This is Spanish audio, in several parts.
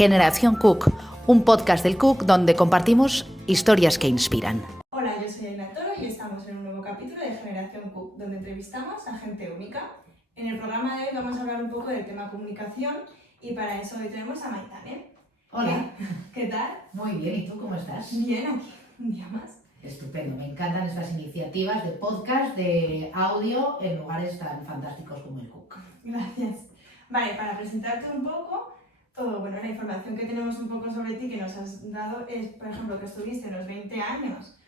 Generación Cook, un podcast del Cook donde compartimos historias que inspiran. Hola, yo soy Aina Toro y estamos en un nuevo capítulo de Generación Cook, donde entrevistamos a gente única. En el programa de hoy vamos a hablar un poco del tema comunicación y para eso hoy tenemos a Maitane. Hola. ¿Qué tal? Muy bien, ¿y tú cómo estás? Bien, aquí, un día más. Estupendo, me encantan estas iniciativas de podcast, de audio en lugares tan fantásticos como el Cook. Gracias. Vale, para presentarte un poco, la información que tenemos un poco sobre ti que nos has dado es, por ejemplo, que estuviste unos 20 años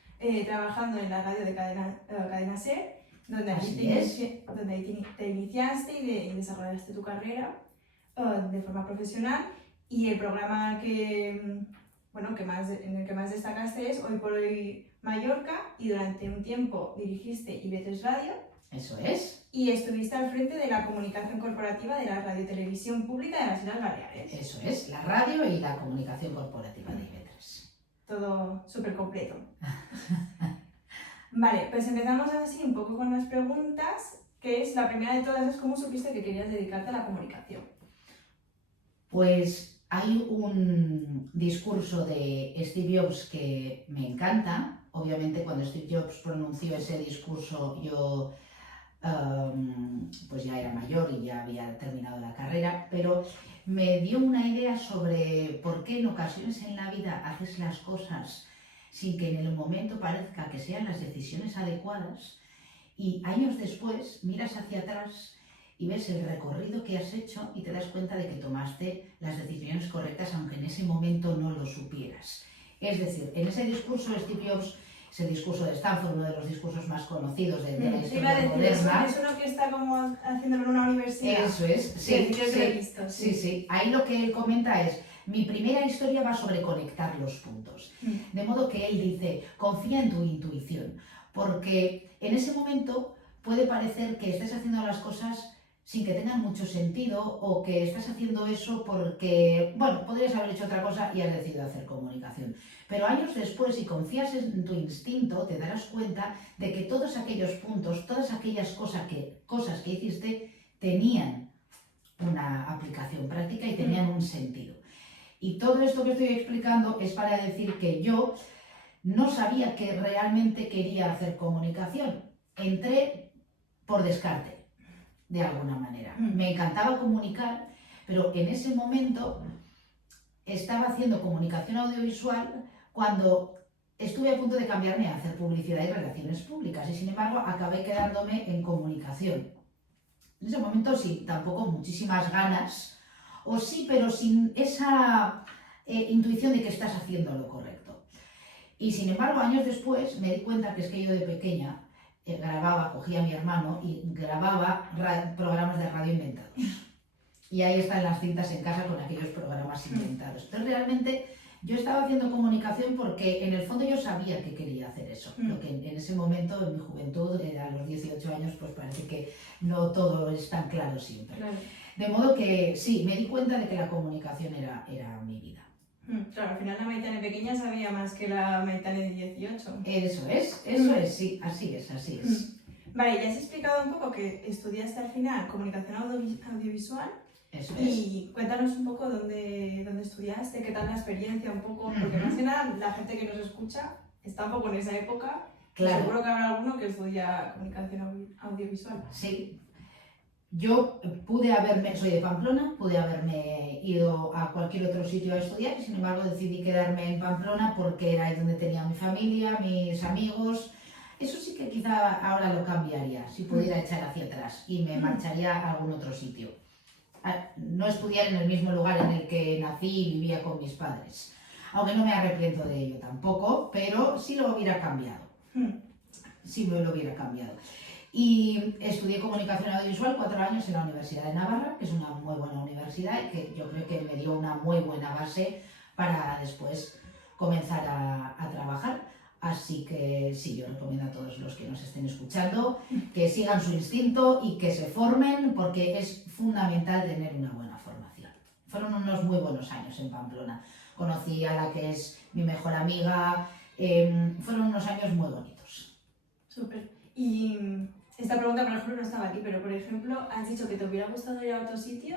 trabajando en la radio de Cadena SER, donde ahí te iniciaste y desarrollaste tu carrera de forma profesional, y el programa en el que más destacaste es Hoy por Hoy Mallorca, y durante un tiempo dirigiste IB3 Radio. Eso es. Y estuviste al frente de la comunicación corporativa de la radiotelevisión pública de las Islas Baleares. Eso es, la radio y la comunicación corporativa de IB3. Todo súper completo. Vale, pues empezamos así un poco con las preguntas, que es la primera de todas, es cómo supiste que querías dedicarte a la comunicación. Pues hay un discurso de Steve Jobs que me encanta. Obviamente cuando Steve Jobs pronunció ese discurso yo pues ya era mayor y ya había terminado la carrera, pero me dio una idea sobre por qué en ocasiones en la vida haces las cosas sin que en el momento parezca que sean las decisiones adecuadas, y años después miras hacia atrás y ves el recorrido que has hecho y te das cuenta de que tomaste las decisiones correctas aunque en ese momento no lo supieras. Es decir, en ese discurso Steve Jobs, ese discurso de Stanford, uno de los discursos más conocidos de la historia moderna. Es uno que está como haciéndolo en una universidad. Eso es, sí. Ahí lo que él comenta es: mi primera historia va sobre conectar los puntos. De modo que él dice, confía en tu intuición, porque en ese momento puede parecer que estés haciendo las cosas sin que tengan mucho sentido, o que estás haciendo eso porque, podrías haber hecho otra cosa y has decidido hacer comunicación. Pero años después, si confías en tu instinto, te darás cuenta de que todos aquellos puntos, todas aquellas cosas que hiciste tenían una aplicación práctica y tenían un sentido. Y todo esto que estoy explicando es para decir que yo no sabía que realmente quería hacer comunicación. Entré por descarte, de alguna manera. Me encantaba comunicar, pero en ese momento estaba haciendo comunicación audiovisual cuando estuve a punto de cambiarme a hacer publicidad y relaciones públicas, y sin embargo acabé quedándome en comunicación. En ese momento sí, tampoco muchísimas ganas, o sí, pero sin esa intuición de que estás haciendo lo correcto. Y sin embargo, años después me di cuenta que es que yo de pequeña cogía a mi hermano y grababa programas de radio inventados. Y ahí están las cintas en casa con aquellos programas inventados. Entonces realmente yo estaba haciendo comunicación porque en el fondo yo sabía que quería hacer eso. Lo que en ese momento, en mi juventud, a los 18 años, pues parece que no todo es tan claro siempre. Claro. De modo que sí, me di cuenta de que la comunicación era mi vida. Claro, al final la Maitane pequeña sabía más que la Maitane de 18. Eso es, sí, así es. Vale, ya has explicado un poco que estudiaste al final comunicación audiovisual. Eso es. Y cuéntanos un poco dónde estudiaste, qué tal la experiencia un poco, porque más que nada la gente que nos escucha está un poco en esa época. Claro. Seguro que habrá alguno que estudia comunicación audiovisual. Sí. Yo soy de Pamplona, pude haberme ido a cualquier otro sitio a estudiar, y sin embargo decidí quedarme en Pamplona porque era ahí donde tenía mi familia, mis amigos. Eso sí que quizá ahora lo cambiaría, si pudiera echar hacia atrás y me marcharía a algún otro sitio. No estudiar en el mismo lugar en el que nací y vivía con mis padres, aunque no me arrepiento de ello tampoco, pero sí lo hubiera cambiado. Sí me lo hubiera cambiado. Y estudié comunicación audiovisual 4 años en la Universidad de Navarra, que es una muy buena universidad y que yo creo que me dio una muy buena base para después comenzar a trabajar. Así que sí, yo recomiendo a todos los que nos estén escuchando que sigan su instinto y que se formen, porque es fundamental tener una buena formación. Fueron unos muy buenos años en Pamplona. Conocí a la que es mi mejor amiga, fueron unos años muy bonitos. Súper. Y esta pregunta, por ejemplo, no estaba aquí, pero por ejemplo, has dicho que te hubiera gustado ir a otro sitio.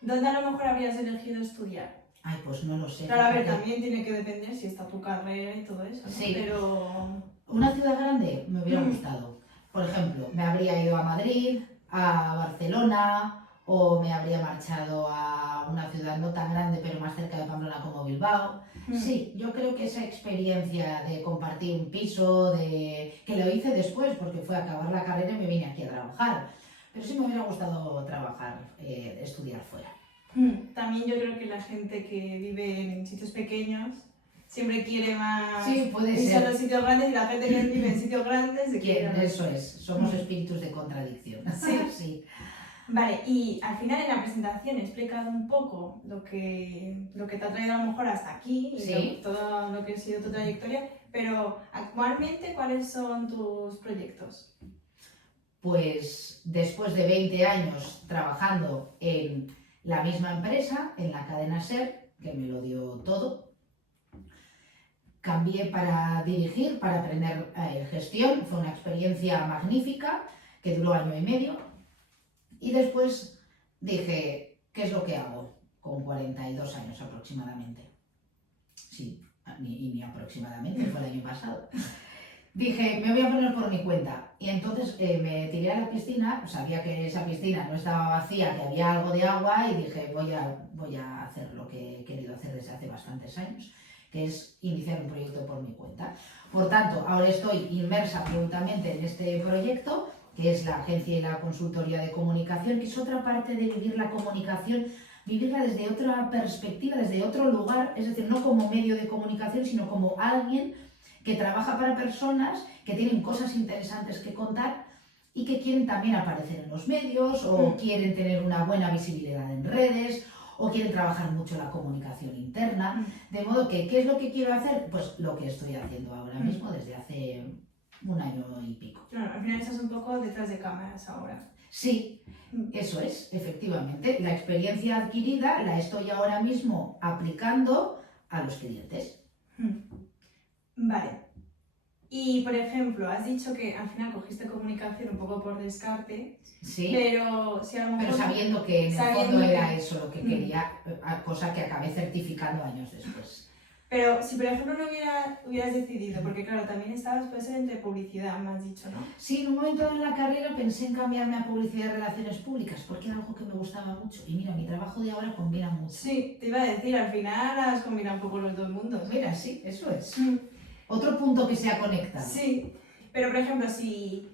¿Dónde a lo mejor habrías elegido estudiar? Ay, pues no lo sé. Claro, a ver, fíjate. también tiene que depender si está tu carrera y todo eso, ¿no? Sí. Pero... Una ciudad grande me hubiera gustado. Por ejemplo, me habría ido a Madrid, a Barcelona, o me habría marchado a una ciudad no tan grande, pero más cerca de Pamplona como Bilbao. Sí, yo creo que esa experiencia de compartir un piso, que lo hice después, porque fue a acabar la carrera y me vine aquí a trabajar. Pero sí me hubiera gustado trabajar, estudiar fuera. También yo creo que la gente que vive en sitios pequeños siempre quiere más Sí, puede irse a ser. los sitios grandes, y la gente que vive en sitios grandes se quiere ir a los- Eso es, somos espíritus de contradicción. Sí. Sí. Vale, y al final en la presentación he explicado un poco lo que te ha traído a lo mejor hasta aquí y Sí. todo lo que ha sido tu trayectoria, pero actualmente, ¿cuáles son tus proyectos? Pues después de 20 años trabajando en la misma empresa, en la cadena SER, que me lo dio todo, cambié para dirigir, para aprender gestión. Fue una experiencia magnífica que duró 1 año y medio. Y después dije, ¿qué es lo que hago? Con 42 años aproximadamente. Sí, ni aproximadamente, fue el año pasado. Dije, me voy a poner por mi cuenta. Y entonces me tiré a la piscina, sabía que esa piscina no estaba vacía, que había algo de agua, y dije, voy a hacer lo que he querido hacer desde hace bastantes años, que es iniciar un proyecto por mi cuenta. Por tanto, ahora estoy inmersa absolutamente en este proyecto, que es la agencia y la consultoría de comunicación, que es otra parte de vivir la comunicación, vivirla desde otra perspectiva, desde otro lugar, es decir, no como medio de comunicación, sino como alguien que trabaja para personas que tienen cosas interesantes que contar y que quieren también aparecer en los medios, o quieren tener una buena visibilidad en redes, o quieren trabajar mucho la comunicación interna. De modo que, ¿qué es lo que quiero hacer? Pues lo que estoy haciendo ahora mismo desde hace 1 año y pico. Claro, al final estás un poco detrás de cámaras ahora. Sí, eso es, efectivamente. La experiencia adquirida la estoy ahora mismo aplicando a los clientes. Vale. Y, por ejemplo, has dicho que al final cogiste comunicación un poco por descarte, Sí, pero si a lo mejor... pero sabiendo que en el sabiendo fondo que- era eso lo que quería, cosa que acabé certificando años después. Pero si, por ejemplo, no hubieras decidido, porque claro, también estabas, puede ser entre publicidad, me has dicho, ¿no? Sí, en un momento en la carrera pensé en cambiarme a publicidad y relaciones públicas, porque era algo que me gustaba mucho. Y mira, mi trabajo de ahora combina mucho. Sí, te iba a decir, al final has combinado un poco los dos mundos. Mira, sí, eso es. Mm, Otro punto que se ha conectado. Sí, pero por ejemplo, si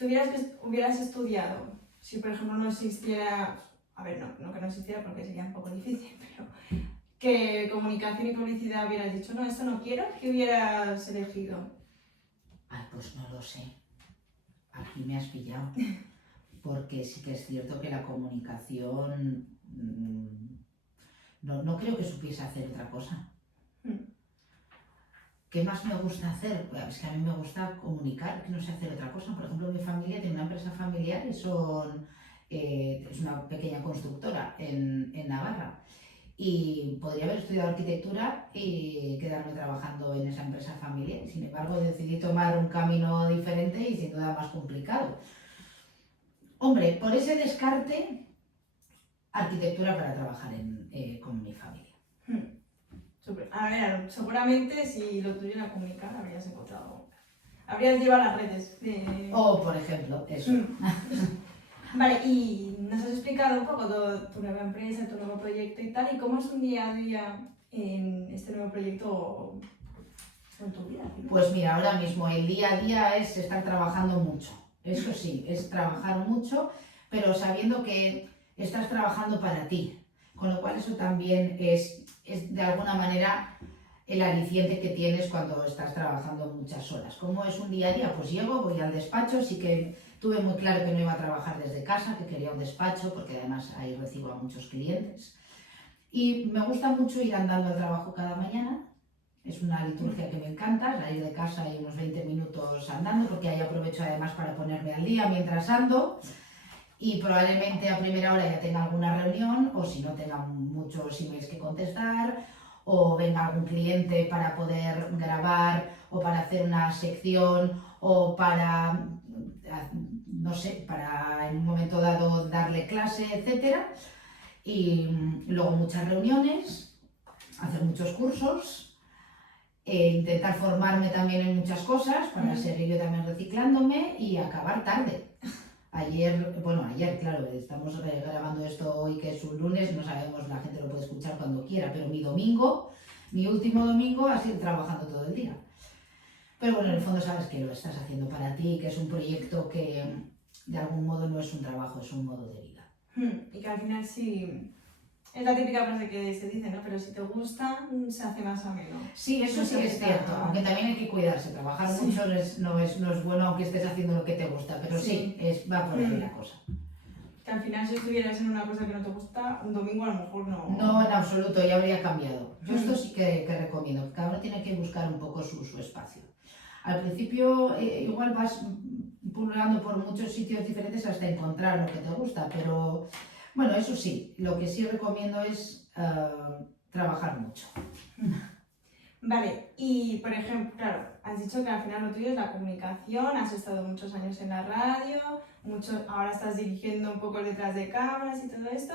hubieras estudiado, si por ejemplo no existiera, a ver, no que no existiera porque sería un poco difícil, pero que comunicación y publicidad hubieras dicho, no, esto no quiero, ¿qué hubieras elegido? Ay, pues no lo sé. Aquí me has pillado. Porque sí que es cierto que la comunicación... no creo que supiese hacer otra cosa. ¿Qué más me gusta hacer? Pues es que a mí me gusta comunicar, que no sé hacer otra cosa. Por ejemplo, mi familia tiene una empresa familiar y es una pequeña constructora en Navarra. Y podría haber estudiado arquitectura y quedarme trabajando en esa empresa familiar. Sin embargo, decidí tomar un camino diferente y sin duda más complicado. Hombre, por ese descarte, arquitectura para trabajar con mi familia. A ver, seguramente si lo tuviera a comunicar habrías llevado las redes. O, por ejemplo, eso. Vale, y nos has explicado un poco tu nueva empresa, tu nuevo proyecto y tal, y cómo es un día a día en este nuevo proyecto en tu vida. ¿No? Pues mira, ahora mismo el día a día es estar trabajando mucho. Eso sí, es trabajar mucho, pero sabiendo que estás trabajando para ti. Con lo cual eso también es de alguna manera el aliciente que tienes cuando estás trabajando muchas horas. ¿Cómo es un día a día? Pues llego, voy al despacho, sí que tuve muy claro que no iba a trabajar desde casa, que quería un despacho, porque además ahí recibo a muchos clientes. Y me gusta mucho ir andando al trabajo cada mañana. Es una liturgia que me encanta, salir de casa y unos 20 minutos andando, porque ahí aprovecho además para ponerme al día mientras ando. Y probablemente a primera hora ya tenga alguna reunión, o si no tenga muchos emails que contestar, o venga algún cliente para poder grabar, o para hacer una sección, o para, no sé, para en un momento dado darle clase, etc. Y luego muchas reuniones, hacer muchos cursos, intentar formarme también en muchas cosas para seguir yo también reciclándome y acabar tarde. Ayer, claro, estamos grabando esto hoy que es un lunes, no sabemos, la gente lo puede escuchar cuando quiera, pero mi último domingo ha sido trabajando todo el día. Pero bueno, en el fondo sabes que lo estás haciendo para ti, que es un proyecto que de algún modo no es un trabajo, es un modo de vida. Y que al final sí, es la típica frase que se dice, ¿no? Pero si te gusta, se hace más ameno. Sí, eso sí es cierto, aunque también hay que cuidarse, trabajar mucho no es bueno aunque estés haciendo lo que te gusta, pero sí, va por ahí la cosa. Que al final si estuvieras en una cosa que no te gusta, un domingo a lo mejor no... No, en absoluto, ya habría cambiado. Yo esto sí que recomiendo, cada uno tiene que buscar un poco su espacio. Al principio igual vas pululando por muchos sitios diferentes hasta encontrar lo que te gusta, pero bueno, eso sí, lo que sí recomiendo es trabajar mucho. Vale, y por ejemplo, claro, has dicho que al final lo tuyo es la comunicación, has estado muchos años en la radio, ahora estás dirigiendo un poco detrás de cámaras y todo esto.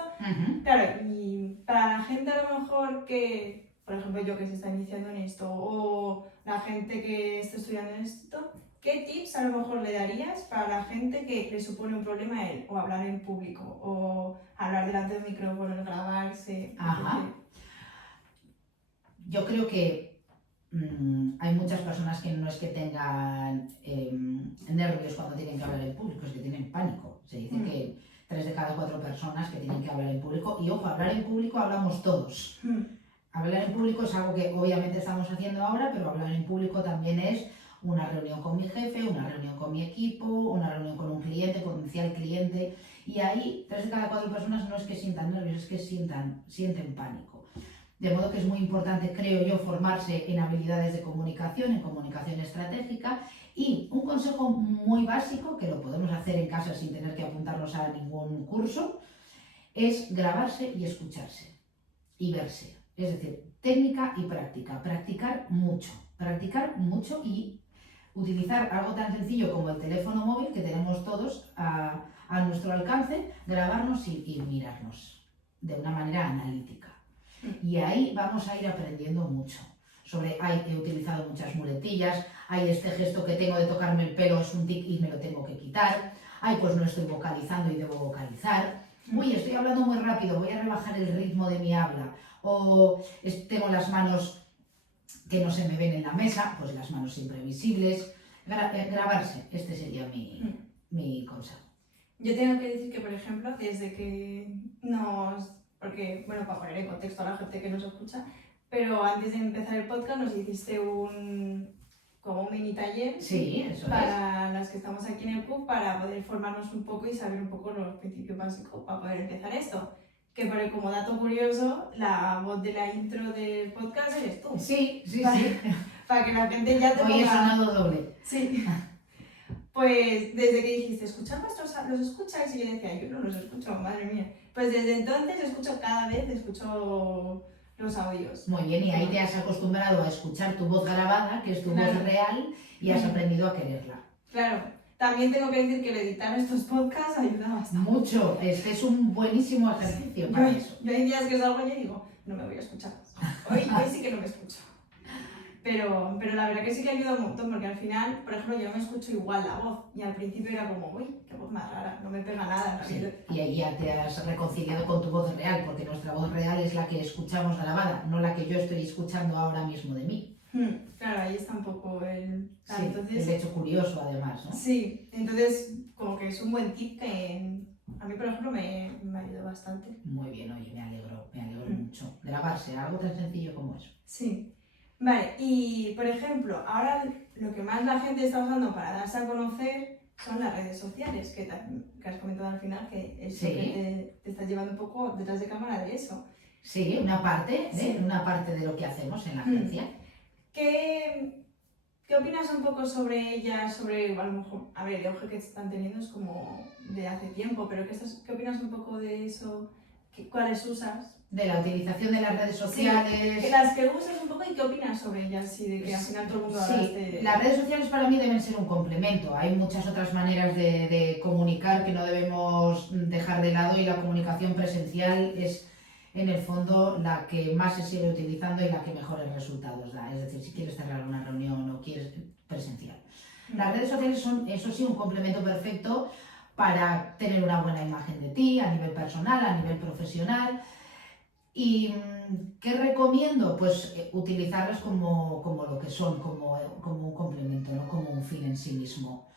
Claro, y para la gente a lo mejor que, por ejemplo, yo que se está iniciando en esto, o la gente que está estudiando en esto, ¿qué tips a lo mejor le darías para la gente que le supone un problema o hablar en público, o hablar delante de un micrófono, grabarse? Yo creo que hay muchas personas que no es que tengan nervios cuando tienen que hablar en público, es que tienen pánico. Se dice que 3 de cada 4 personas que tienen que hablar en público, y ojo, hablar en público hablamos todos. Hablar en público es algo que obviamente estamos haciendo ahora, pero hablar en público también es una reunión con mi jefe, una reunión con mi equipo, una reunión con un cliente, potencial cliente, y ahí 3 de cada 4 personas no es que sientan nervios, es que sienten pánico. De modo que es muy importante, creo yo, formarse en habilidades de comunicación, en comunicación estratégica, y un consejo muy básico, que lo podemos hacer en casa sin tener que apuntarnos a ningún curso, es grabarse y escucharse y verse. Es decir, técnica y práctica, practicar mucho y utilizar algo tan sencillo como el teléfono móvil que tenemos todos a nuestro alcance, grabarnos y mirarnos de una manera analítica. Y ahí vamos a ir aprendiendo mucho. He utilizado muchas muletillas, este gesto que tengo de tocarme el pelo es un tic y me lo tengo que quitar, pues no estoy vocalizando y debo vocalizar, estoy hablando muy rápido, voy a rebajar el ritmo de mi habla, o tengo las manos que no se me ven en la mesa, pues las manos siempre visibles. Grabarse, este sería mi consejo. Yo tengo que decir que, por ejemplo, desde que porque, bueno, para poner en contexto a la gente que nos escucha, pero antes de empezar el podcast nos hiciste como un mini taller. Sí, eso para las que estamos aquí en el CUC, para poder formarnos un poco y saber un poco los principios básicos para poder empezar esto. Que como dato curioso, la voz de la intro del podcast eres tú. Sí. Para que la gente ya te Hoy he sonado doble. Sí. Pues desde que dijiste, ¿escuchar los escucháis? Y yo decía, yo no los escucho, madre mía. Pues desde entonces cada vez escucho los audios. Muy bien, y ahí te has acostumbrado a escuchar tu voz grabada, que es tu voz real, y has aprendido a quererla. Claro. También tengo que decir que el editar estos podcasts ayuda bastante. Mucho, este es un buenísimo ejercicio para eso. Yo hay días que salgo y digo, no me voy a escuchar. Hoy sí que no me escucho. Pero la verdad que sí que ayuda un montón, porque al final, por ejemplo, yo me escucho igual la voz, y al principio era como, uy, qué voz más rara, no me pega nada. Sí, y ahí ya te has reconciliado con tu voz real, porque nuestra voz real es la que escuchamos grabada, no la que yo estoy escuchando ahora mismo de mí. Claro, ahí está un poco el hecho curioso además, ¿no? Sí, entonces como que es un buen tip que a mí, por ejemplo, me ayudó bastante. Muy bien, oye, me alegro mucho. Grabarse, algo tan sencillo como eso. Sí. Vale, y por ejemplo, ahora lo que más la gente está usando para darse a conocer son las redes sociales, que has comentado al final, que es que te estás llevando un poco detrás de cámara de eso. Sí, una parte de lo que hacemos en la agencia. ¿Qué opinas un poco sobre ellas, sobre, a lo mejor, a ver, el auge que están teniendo es como de hace tiempo, pero ¿qué opinas un poco de eso? ¿Cuáles usas? De la utilización de las redes sociales. Sí, las que usas un poco y qué opinas sobre ellas, sí, de que al final todo el mundo habla de... Las redes sociales para mí deben ser un complemento. Hay muchas otras maneras de comunicar que no debemos dejar de lado, y la comunicación presencial es en el fondo la que más se sigue utilizando y la que mejores resultados da. Es decir, si quieres cerrar una reunión o quieres presencial. Las redes sociales son, eso sí, un complemento perfecto para tener una buena imagen de ti a nivel personal, a nivel profesional. ¿Y qué recomiendo? Pues utilizarlas como lo que son, como un complemento, no como un fin en sí mismo.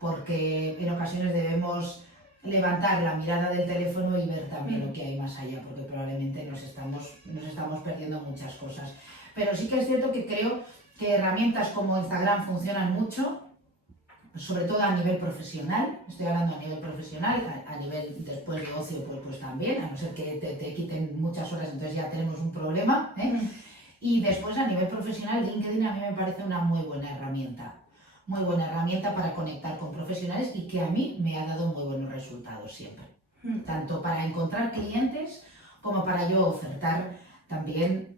Porque en ocasiones debemos levantar la mirada del teléfono y ver también lo que hay más allá, porque probablemente nos estamos perdiendo muchas cosas. Pero sí que es cierto que creo que herramientas como Instagram funcionan mucho, sobre todo a nivel profesional. Estoy hablando a nivel profesional, a nivel después de ocio pues también, a no ser que te quiten muchas horas, entonces ya tenemos un problema, ¿eh? Y después a nivel profesional, LinkedIn a mí me parece una muy buena herramienta para conectar con profesionales y que a mí me ha dado muy buenos resultados siempre, tanto para encontrar clientes como para yo ofertar también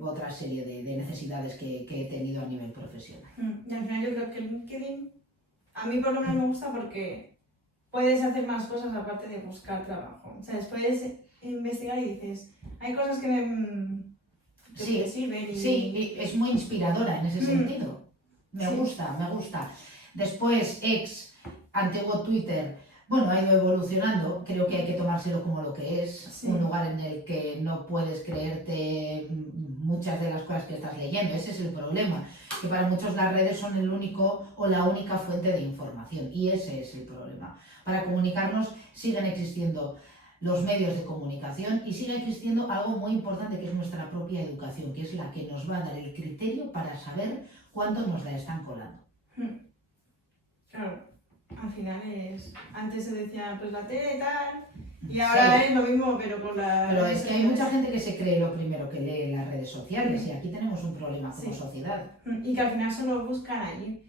otra serie de necesidades que he tenido a nivel profesional. Y al final yo creo que LinkedIn a mí por lo menos me gusta porque puedes hacer más cosas aparte de buscar trabajo. O sea, puedes investigar y dices, hay cosas que me sirven. Sí, es muy inspiradora en ese sentido. Me gusta. Después, antiguo Twitter, bueno, ha ido evolucionando. Creo que hay que tomárselo como lo que es, un lugar en el que no puedes creerte muchas de las cosas que estás leyendo. Ese es el problema, que para muchos las redes son el único o la única fuente de información, y ese es el problema. Para comunicarnos siguen existiendo los medios de comunicación y sigue existiendo algo muy importante, que es nuestra propia educación, que es la que nos va a dar el criterio para saber cuánto nos la están colando. Claro, al final antes se decía pues la tele y tal, y ahora es lo mismo pero con la... Pero es que hay mucha gente que se cree lo primero que lee en las redes sociales, y aquí tenemos un problema como sociedad. Y que al final solo buscan allí.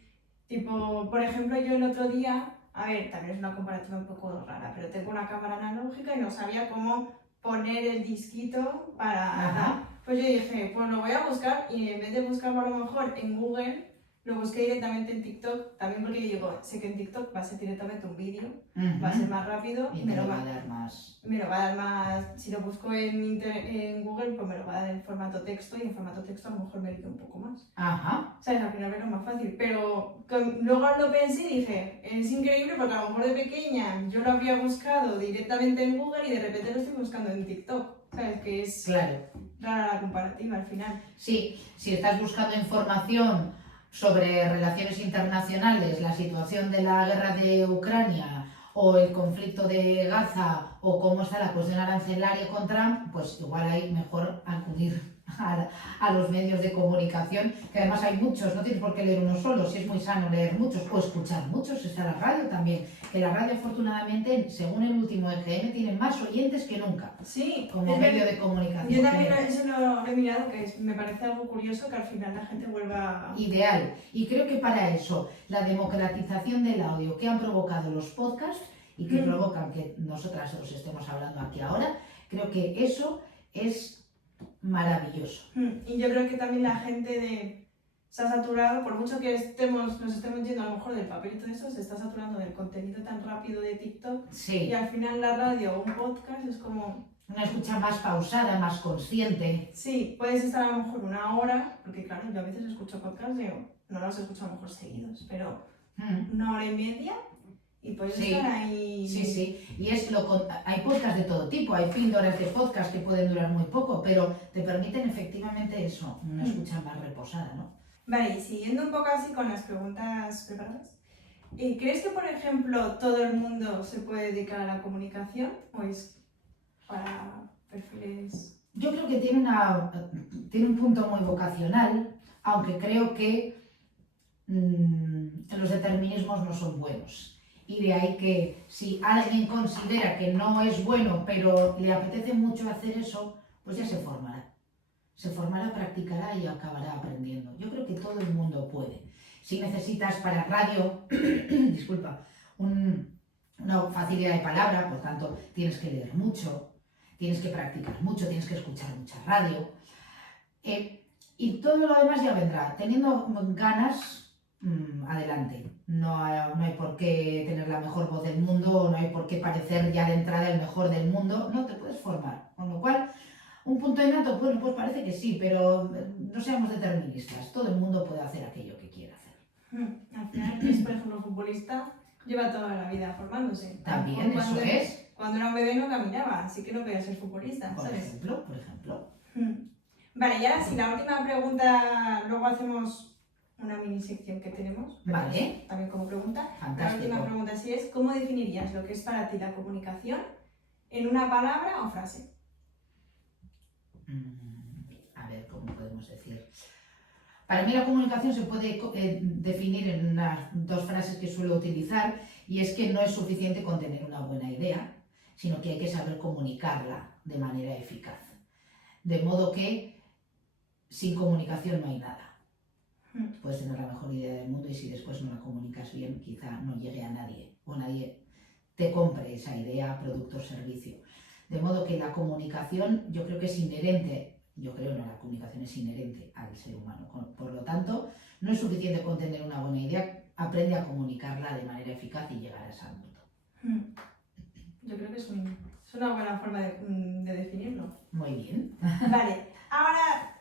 Tipo, por ejemplo, yo el otro día, a ver, también es una comparativa un poco rara, pero tengo una cámara analógica y no sabía cómo poner el disquito para... Pues yo dije, pues lo voy a buscar, y en vez de buscarlo a lo mejor en Google, lo busqué directamente en TikTok, también porque yo digo, sé que en TikTok va a ser directamente un vídeo, va a ser más rápido y me lo va a dar más. Me lo va a dar más, si lo busco en Google, pues me lo va a dar en formato texto, y en formato texto a lo mejor me lío un poco más. O sea, al final es lo más fácil, pero luego lo pensé y dije, es increíble porque a lo mejor de pequeña yo lo había buscado directamente en Google y de repente lo estoy buscando en TikTok. ¿Sabes? Que es rara la comparativa al final. Sí, si estás buscando información sobre relaciones internacionales, la situación de la guerra de Ucrania o el conflicto de Gaza o cómo está la cuestión arancelaria con Trump, pues igual hay mejor acudir a los medios de comunicación, que además hay muchos, no tienes por qué leer uno solo, si es muy sano leer muchos o escuchar muchos. Está la radio también, que la radio afortunadamente, según el último EGM, tiene más oyentes que nunca, como medio de comunicación. Yo también eso lo he mirado, que me parece algo curioso que al final la gente vuelva... Ideal, y creo que para eso la democratización del audio que han provocado los podcasts y que provocan que nosotras os estemos hablando aquí ahora, creo que eso es maravilloso. Y yo creo que también la gente se ha saturado, por mucho que nos estemos yendo a lo mejor del papel y todo eso, se está saturando del contenido tan rápido de TikTok, y al final la radio o un podcast es como... Una escucha más pausada, más consciente. Sí, puedes estar a lo mejor una hora, porque claro, yo a veces escucho podcasts, no los escucho a lo mejor seguidos, pero una hora y media, y puedes estar ahí... Sí, y hay podcasts de todo tipo, hay píldoras de podcast que pueden durar muy poco, pero te permiten efectivamente eso, una escucha más reposada, ¿no? Vale, y siguiendo un poco así con las preguntas preparadas, ¿crees que, por ejemplo, todo el mundo se puede dedicar a la comunicación, o es para perfiles...? Yo creo que tiene un punto muy vocacional, aunque creo que los determinismos no son buenos. Y de ahí que si alguien considera que no es bueno, pero le apetece mucho hacer eso, pues ya se formará. Se formará, practicará y acabará aprendiendo. Yo creo que todo el mundo puede. Si necesitas para radio, disculpa, una facilidad de palabra, por tanto, tienes que leer mucho, tienes que practicar mucho, tienes que escuchar mucha radio. Y todo lo demás ya vendrá. Teniendo ganas, adelante. No hay por qué tener la mejor voz del mundo, no hay por qué parecer ya de entrada el mejor del mundo. No, te puedes formar. Con lo cual, punto innato? Bueno, pues parece que sí, pero no seamos deterministas. Todo el mundo puede hacer aquello que quiera hacer. Al final, que es, por ejemplo, futbolista, lleva toda la vida formándose. También, eso es. Cuando era un bebé no caminaba, así que no podía ser futbolista, Por ¿sabes? ejemplo, por ejemplo. Vale, y ahora sí, la última pregunta, luego hacemos una mini sección que tenemos. Vale. También como pregunta. Fantástico. La última pregunta sí es, ¿cómo definirías lo que es para ti la comunicación en una palabra o frase? A ver, ¿cómo podemos decir? Para mí la comunicación se puede definir en unas dos frases que suelo utilizar, y es que no es suficiente con tener una buena idea, sino que hay que saber comunicarla de manera eficaz. De modo que sin comunicación no hay nada. Puedes tener la mejor idea del mundo y si después no la comunicas bien, quizá no llegue a nadie o nadie te compre esa idea, producto o servicio. De modo que la comunicación yo creo que es inherente, la comunicación es inherente al ser humano. Por lo tanto, no es suficiente con tener una buena idea, aprende a comunicarla de manera eficaz y llegarás al mundo. Yo creo que es una buena forma de definirlo. Muy bien. Vale, ahora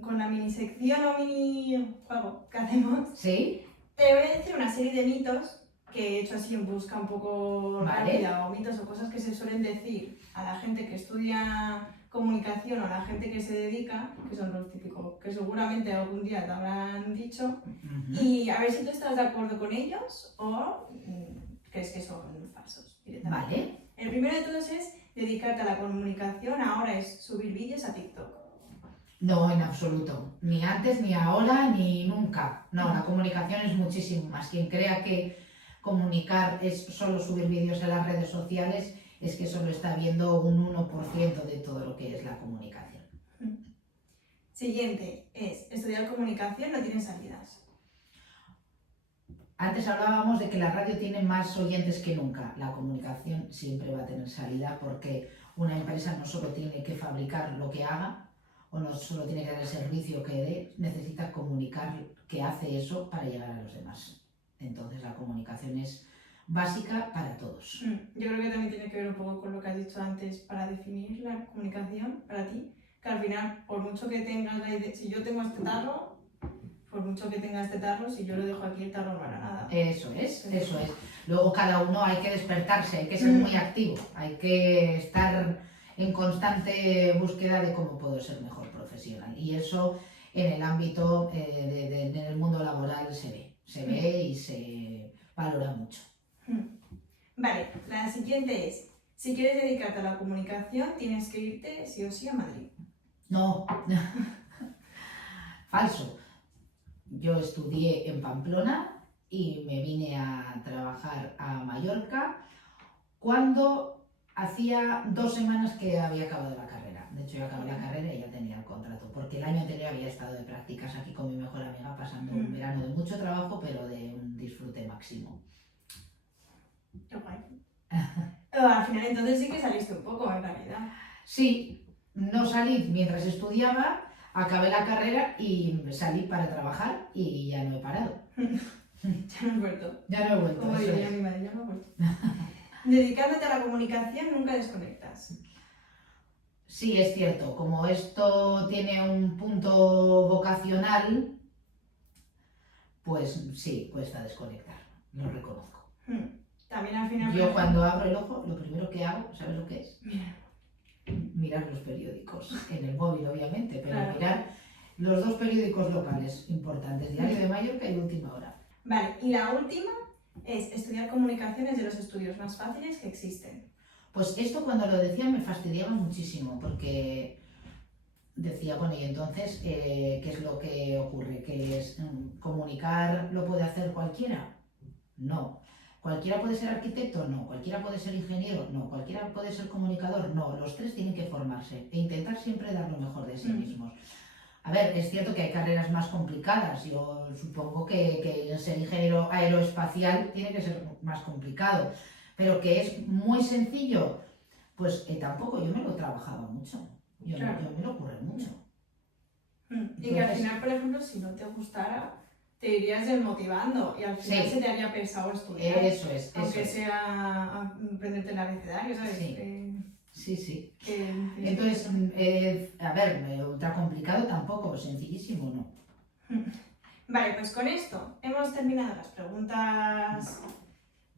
con la mini sección o mini juego que hacemos, ¿Sí? te voy a decir una serie de mitos que he hecho así en busca un poco rápida, o mitos o cosas que se suelen decir a la gente que estudia comunicación o a la gente que se dedica, que son los típicos que seguramente algún día te habrán dicho, y a ver si tú estás de acuerdo con ellos o crees que son falsos directamente. Vale. El primero de todos es dedicarte a la comunicación, ahora es subir vídeos a TikTok. No, en absoluto. Ni antes, ni ahora, ni nunca. No, la comunicación es muchísimo más. Quien crea que comunicar es solo subir vídeos a las redes sociales es que solo está viendo un 1% de todo lo que es la comunicación. Siguiente es, estudiar comunicación no tiene salidas. Antes hablábamos de que la radio tiene más oyentes que nunca. La comunicación siempre va a tener salida porque una empresa no solo tiene que fabricar lo que haga, o no solo tiene que dar el servicio que dé, necesita comunicar que hace eso para llegar a los demás. Entonces la comunicación es básica para todos. Yo creo que también tiene que ver un poco con lo que has dicho antes para definir la comunicación para ti, que al final, por mucho que tengas la idea, si yo tengo este tarro, por mucho que tenga este tarro, si yo lo dejo aquí, el tarro no hará nada. Eso es. Luego cada uno hay que despertarse, hay que ser muy activo, hay que estar en constante búsqueda de cómo puedo ser mejor profesional. Y eso en el ámbito, en el mundo laboral se ve y se valora mucho. Vale, la siguiente es, si quieres dedicarte a la comunicación, tienes que irte sí o sí a Madrid. No, falso. Yo estudié en Pamplona y me vine a trabajar a Mallorca cuando hacía 2 semanas que había acabado la carrera. De hecho, yo acabé la carrera y ya tenía el contrato, porque el año anterior había estado de prácticas aquí con mi mejor amiga, pasando un verano de mucho trabajo, pero de un disfrute máximo. Qué guay. Al final entonces sí que saliste un poco, en realidad. Sí, no salí mientras estudiaba, acabé la carrera y salí para trabajar y ya no he parado. Ya no he vuelto. Ya no he vuelto. Como diría mi madre, ya no he vuelto. Dedicándote a la comunicación nunca desconectas. Sí, es cierto, como esto tiene un punto vocacional, pues sí, cuesta desconectar, lo reconozco. También al final... Yo cuando abro el ojo, lo primero que hago, ¿sabes lo que es? Mira. Mirar los periódicos, en el móvil obviamente, pero Claro. mirar los 2 periódicos locales importantes, Diario de Mallorca y Última Hora. Vale, y la última es estudiar comunicación de los estudios más fáciles que existen. Pues esto cuando lo decía me fastidiaba muchísimo porque decía, bueno, y entonces, ¿qué es lo que ocurre? ¿Que es comunicar lo puede hacer cualquiera? No. ¿Cualquiera puede ser arquitecto? No. ¿Cualquiera puede ser ingeniero? No. ¿Cualquiera puede ser comunicador? No. Los 3 tienen que formarse e intentar siempre dar lo mejor de sí mismos. A ver, es cierto que hay carreras más complicadas. Yo supongo que ser ingeniero aeroespacial tiene que ser más complicado. Pero que es muy sencillo, pues tampoco, yo me lo trabajaba mucho. Yo me lo ocurre mucho. Y que al final, por ejemplo, si no te gustara, te irías desmotivando y al final se te haría pesado estudiar. Eso es. Aunque sea aprenderte el abecedario, ¿sabes? Sí. Sí. Que Entonces, a ver, ultra complicado tampoco, sencillísimo no. Vale, pues con esto hemos terminado las preguntas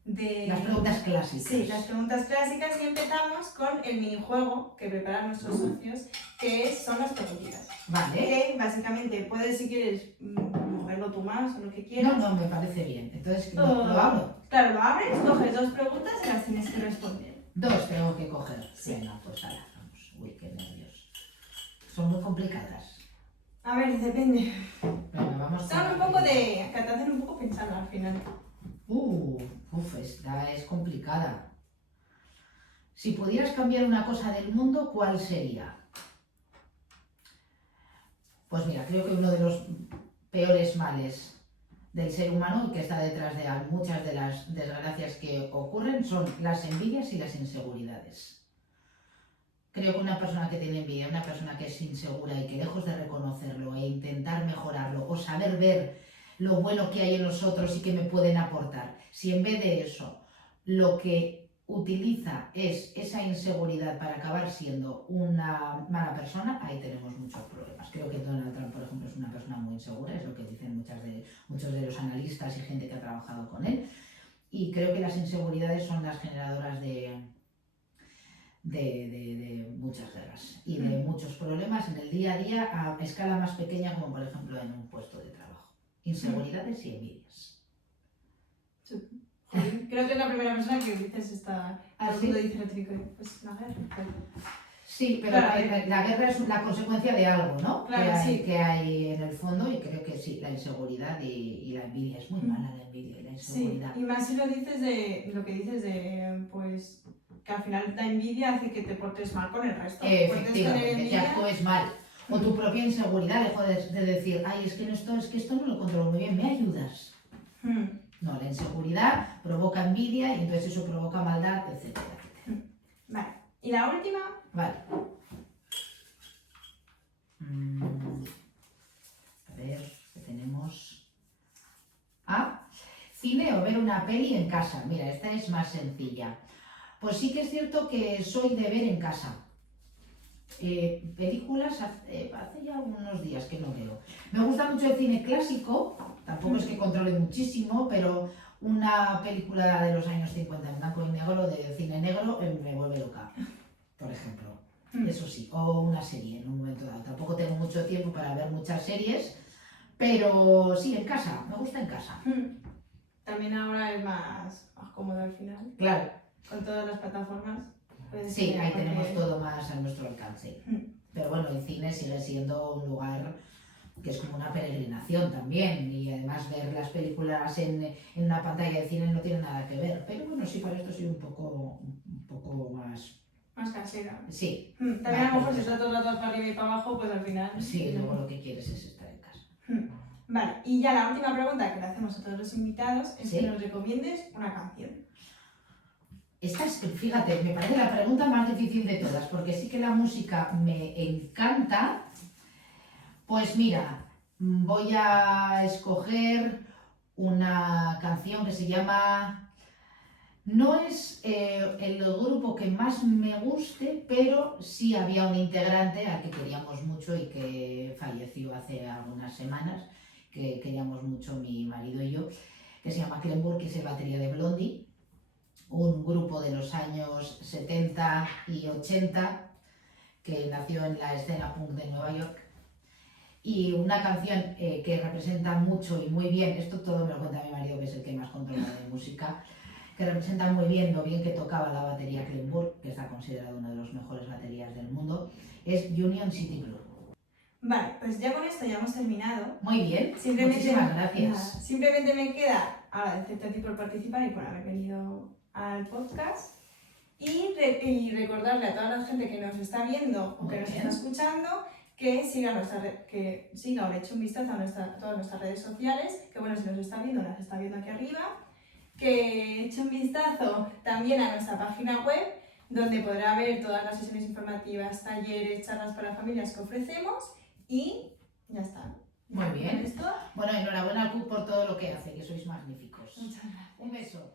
Las preguntas clásicas. Sí, las preguntas clásicas y empezamos con el minijuego que preparan nuestros socios, que son las preguntitas. Vale. Que básicamente puedes, si quieres, moverlo tú más o lo que quieras. No, me parece bien. Entonces, ¿lo abro? Claro, lo abres, coges 2 preguntas y las tienes que responder. 2 tengo que coger. Sí. Venga, pues ahora vamos. Uy, qué nervios. Son muy complicadas. A ver, depende. Venga, vamos. Son un poco que te hacen un poco pensarlo al final. Esta es complicada. Si pudieras cambiar una cosa del mundo, ¿cuál sería? Pues mira, creo que uno de los peores males del ser humano y que está detrás de muchas de las desgracias que ocurren son las envidias y las inseguridades. Creo que una persona que tiene envidia, una persona que es insegura y que lejos de reconocerlo e intentar mejorarlo o saber ver lo bueno que hay en nosotros y que me pueden aportar, si en vez de eso lo que utiliza es esa inseguridad para acabar siendo una mala persona, ahí tenemos muchos problemas. Creo que Donald Trump, por ejemplo, es una persona muy insegura, es lo que dicen muchos de los analistas y gente que ha trabajado con él, y creo que las inseguridades son las generadoras de muchas guerras y de muchos problemas en el día a día a escala más pequeña, como por ejemplo en un puesto de trabajo. Inseguridades y envidias. Sí. Creo que es la primera persona que dices esta. ¿Ah, todo el sí? mundo dice lo típico, pues la guerra. Sí, pero Claro. la guerra es la consecuencia de algo, ¿no? Claro, sí. Que hay en el fondo, y creo que sí, la inseguridad y la envidia. Es muy mala la envidia y la Sí, inseguridad. y más si lo dices lo que dices de, pues, que al final la envidia hace que te portes mal con el resto. Puedes tener Efectivamente, que envidia. actúes mal. O tu propia inseguridad, lejos de decir, ay, es que esto no lo controlo muy bien, ¿me ayudas? No, la inseguridad provoca envidia y entonces eso provoca maldad, etcétera, etcétera. Vale, y la última. Vale. A ver, ¿qué tenemos? Cine o ver una peli en casa. Mira, esta es más sencilla. Pues sí que es cierto que soy de ver en casa. Películas hace ya unos días que no veo. Me gusta mucho el cine clásico, tampoco es que controle muchísimo, pero una película de los años 50 en blanco y negro, de cine negro, me vuelve loca, por ejemplo. Eso sí, o una serie en un momento dado. Tampoco tengo mucho tiempo para ver muchas series, pero sí, en casa, me gusta en casa. También ahora es más cómodo al final, Claro. con todas las plataformas. Sí, ahí tenemos todo más a nuestro alcance. Pero bueno, el cine sigue siendo un lugar que es como una peregrinación también, y además ver las películas en una pantalla de cine no tiene nada que ver. Pero bueno, sí, para esto soy un poco más... Más casera. Sí. También a lo mejor si está todo el rato para arriba y para abajo, pues al final... Sí, luego lo que quieres es estar en casa. Vale, y ya la última pregunta que le hacemos a todos los invitados es ¿Sí? que nos recomiendes una canción. Esta es, fíjate, me parece la pregunta más difícil de todas, porque sí que la música me encanta. Pues mira, voy a escoger una canción que se llama... No es el grupo que más me guste, pero sí había un integrante al que queríamos mucho y que falleció hace algunas semanas, que queríamos mucho mi marido y yo, que se llama Clem, que es el batería de Blondie, un grupo de los años 70 y 80 que nació en la escena punk de Nueva York. Y una canción que representa mucho y muy bien, esto todo me lo cuenta mi marido, que es el que más controla de música, que representa muy bien lo bien que tocaba la batería Clem, que está considerado una de las mejores baterías del mundo, es Union City Blue. Vale, pues ya con esto ya hemos terminado. Muy bien, muchísimas gracias. Simplemente me queda agradecerte a ti por participar y por haber venido al podcast. Y recordarle a toda la gente que nos está viendo o que nos está escuchando que siga o le eche un vistazo a todas nuestras redes sociales, que bueno, si nos está viendo, las está viendo aquí arriba, que eche un vistazo también a nuestra página web, donde podrá ver todas las sesiones informativas, talleres, charlas para familias que ofrecemos, y ya está. Muy bien. ¿Esto? Bueno, enhorabuena al CUC por todo lo que hace, que sois magníficos. Muchas gracias. Un beso.